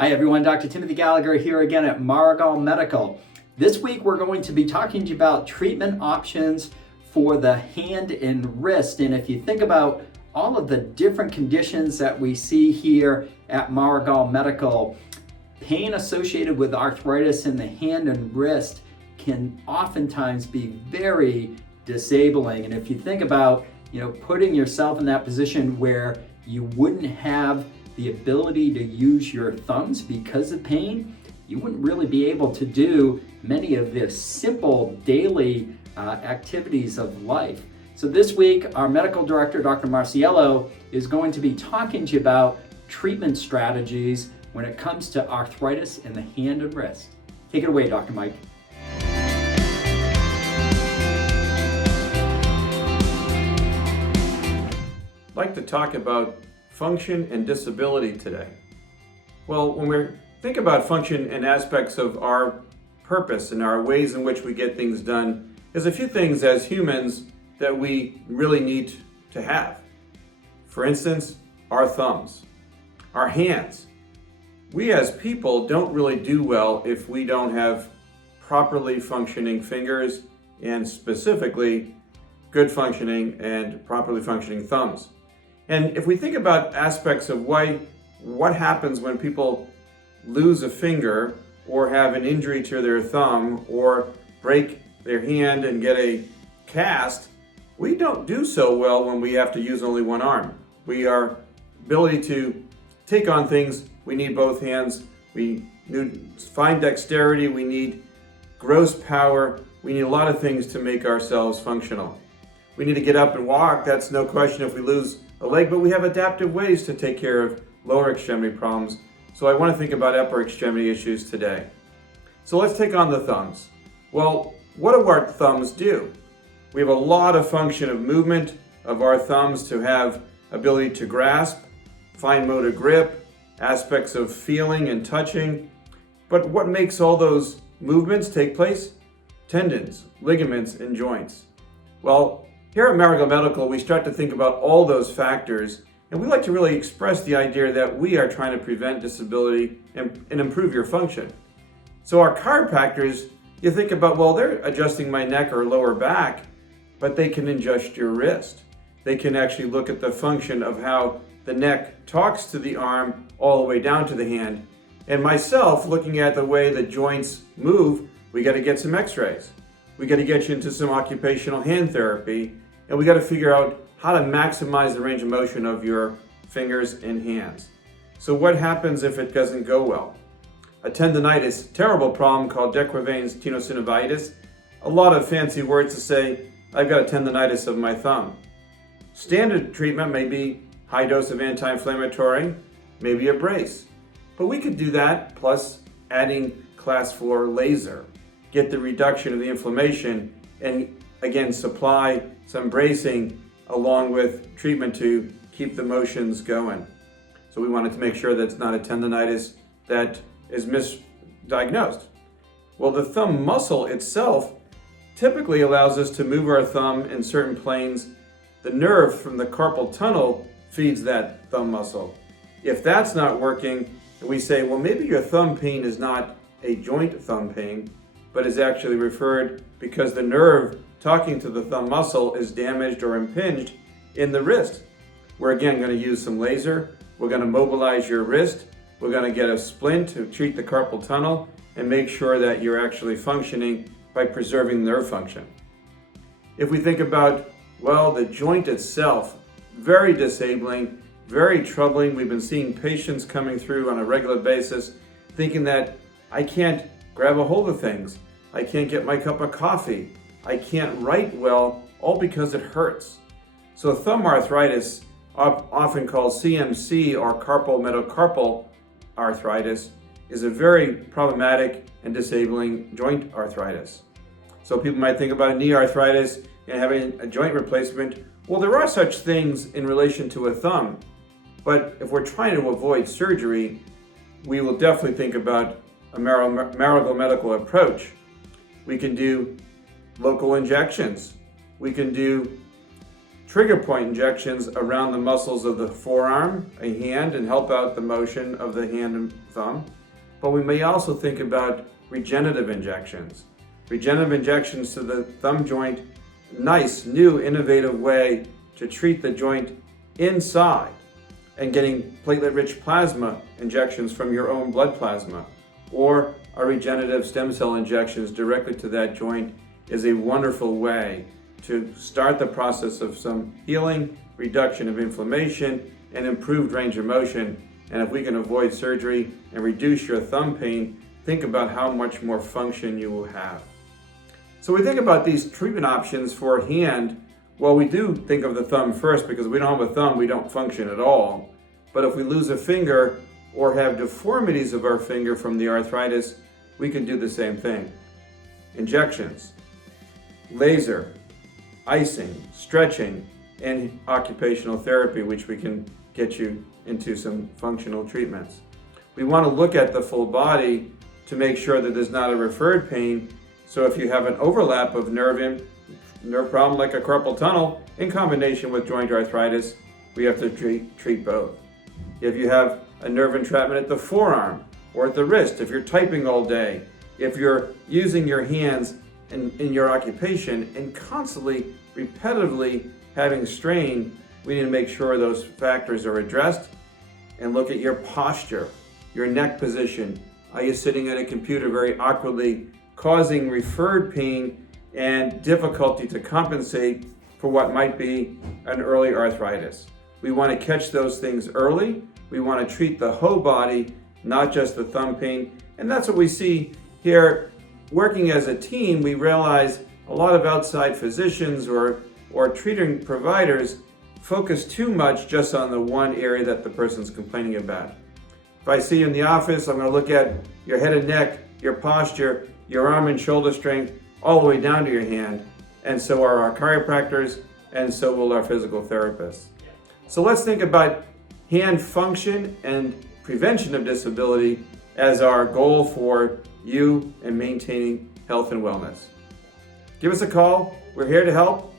Hi everyone, Dr. Timothy Gallagher here again at Maragal Medical. This week we're going to be talking to you about treatment options for the hand and wrist. And if you think about all of the different conditions that we see here at Maragal Medical, pain associated with arthritis in the hand and wrist can oftentimes be very disabling. And if you think about, putting yourself in that position where you wouldn't have the ability to use your thumbs because of pain, you wouldn't really be able to do many of the simple daily activities of life. So this week, our medical director, Dr. Marciello, is going to be talking to you about treatment strategies when it comes to arthritis in the hand and wrist. Take it away, Dr. Mike. I'd like to talk about function and disability today. Well, when we think about function and aspects of our purpose and our ways in which we get things done, there's a few things as humans that we really need to have. For instance, our thumbs, our hands. We as people don't really do well if we don't have properly functioning fingers and specifically good functioning and properly functioning thumbs. And if we think about aspects of what happens when people lose a finger or have an injury to their thumb or break their hand and get a cast, we don't do so well when we have to use only one arm. Our ability to take on things, we need both hands. We need fine dexterity, we need gross power, we need a lot of things to make ourselves functional. We need to get up and walk, that's no question if we lose a leg, but we have adaptive ways to take care of lower extremity problems. So I want to think about upper extremity issues today. So let's take on the thumbs. Well, what do our thumbs do? We have a lot of function of movement of our thumbs to have ability to grasp, fine motor grip, aspects of feeling and touching. But what makes all those movements take place? Tendons, ligaments, and joints. Well, here at Maragal Medical, we start to think about all those factors, and we like to really express the idea that we are trying to prevent disability and improve your function. So our chiropractors, you think about, well, they're adjusting my neck or lower back, but they can adjust your wrist. They can actually look at the function of how the neck talks to the arm all the way down to the hand. And myself, looking at the way the joints move, we got to get some x-rays. We got to get you into some occupational hand therapy, and we got to figure out how to maximize the range of motion of your fingers and hands. So what happens if it doesn't go well? A tendonitis, terrible problem called decurvaneous tenosynovitis. A lot of fancy words to say, I've got a tendonitis of my thumb. Standard treatment may be high dose of anti-inflammatory, maybe a brace. But we could do that plus adding class 4 laser, get the reduction of the inflammation, and again supply some bracing along with treatment to keep the motions going. So we wanted to make sure that it's not a tendonitis that is misdiagnosed. Well, the thumb muscle itself typically allows us to move our thumb in certain planes. The nerve from the carpal tunnel feeds that thumb muscle. If that's not working, we say, well, maybe your thumb pain is not a joint thumb pain, but is actually referred because the nerve talking to the thumb muscle is damaged or impinged in the wrist. We're again going to use some laser. We're going to mobilize your wrist. We're going to get a splint to treat the carpal tunnel and make sure that you're actually functioning by preserving nerve function. If we think about, well, the joint itself, very disabling, very troubling. We've been seeing patients coming through on a regular basis thinking that I can't grab a hold of things. I can't get my cup of coffee. I can't write well, all because it hurts. So thumb arthritis, often called CMC or carpal metacarpal arthritis, is a very problematic and disabling joint arthritis. So people might think about a knee arthritis and having a joint replacement. Well, there are such things in relation to a thumb, but if we're trying to avoid surgery, we will definitely think about a Maragal medical approach. We can do local injections. We can do trigger point injections around the muscles of the forearm, a hand, and help out the motion of the hand and thumb. But we may also think about regenerative injections. Regenerative injections to the thumb joint, nice, new, innovative way to treat the joint inside, and getting platelet-rich plasma injections from your own blood plasma, or our regenerative stem cell injections directly to that joint is a wonderful way to start the process of some healing, reduction of inflammation, and improved range of motion. And if we can avoid surgery and reduce your thumb pain, think about how much more function you will have. So we think about these treatment options for hand. Well, we do think of the thumb first because we don't have a thumb, we don't function at all. But if we lose a finger or have deformities of our finger from the arthritis, we can do the same thing. Injections, laser, icing, stretching, and occupational therapy, which we can get you into some functional treatments. We want to look at the full body to make sure that there's not a referred pain. So if you have an overlap of nerve problem like a carpal tunnel in combination with joint arthritis, we have to treat both. If you have a nerve entrapment at the forearm or at the wrist, if you're typing all day, if you're using your hands in your occupation and constantly, repetitively having strain, we need to make sure those factors are addressed and look at your posture, your neck position. Are you sitting at a computer very awkwardly, causing referred pain and difficulty to compensate for what might be an early arthritis? We want to catch those things early. We want to treat the whole body, not just the thumb pain. And that's what we see here. Working as a team, we realize a lot of outside physicians or treating providers focus too much just on the one area that the person's complaining about. If I see you in the office, I'm going to look at your head and neck, your posture, your arm and shoulder strength, all the way down to your hand. And so are our chiropractors, and so will our physical therapists. So let's think about hand function and prevention of disability as our goal for you and maintaining health and wellness. Give us a call. We're here to help.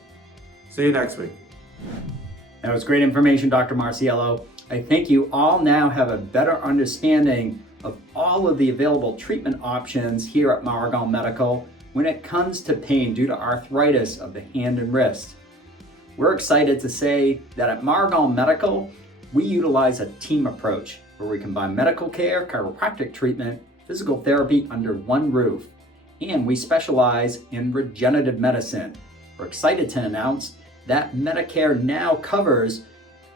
See you next week. That was great information, Dr. Marciello. I think you all now have a better understanding of all of the available treatment options here at Maragal Medical when it comes to pain due to arthritis of the hand and wrist. We're excited to say that at Maragal Medical, we utilize a team approach where we combine medical care, chiropractic treatment, physical therapy under one roof, and we specialize in regenerative medicine. We're excited to announce that Medicare now covers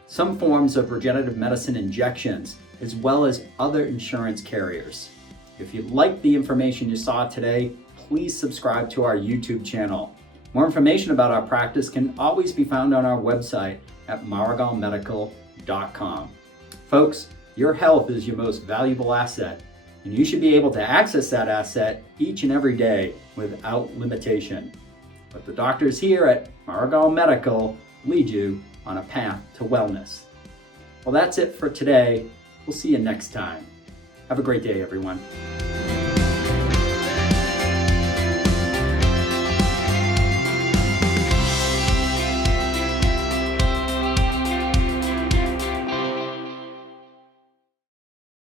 some forms of regenerative medicine injections, as well as other insurance carriers. If you like the information you saw today, please subscribe to our YouTube channel. More information about our practice can always be found on our website at maragalmedical.com. Folks, your health is your most valuable asset, and you should be able to access that asset each and every day without limitation. But the doctors here at Maragal Medical lead you on a path to wellness. Well, that's it for today. We'll see you next time. Have a great day, everyone.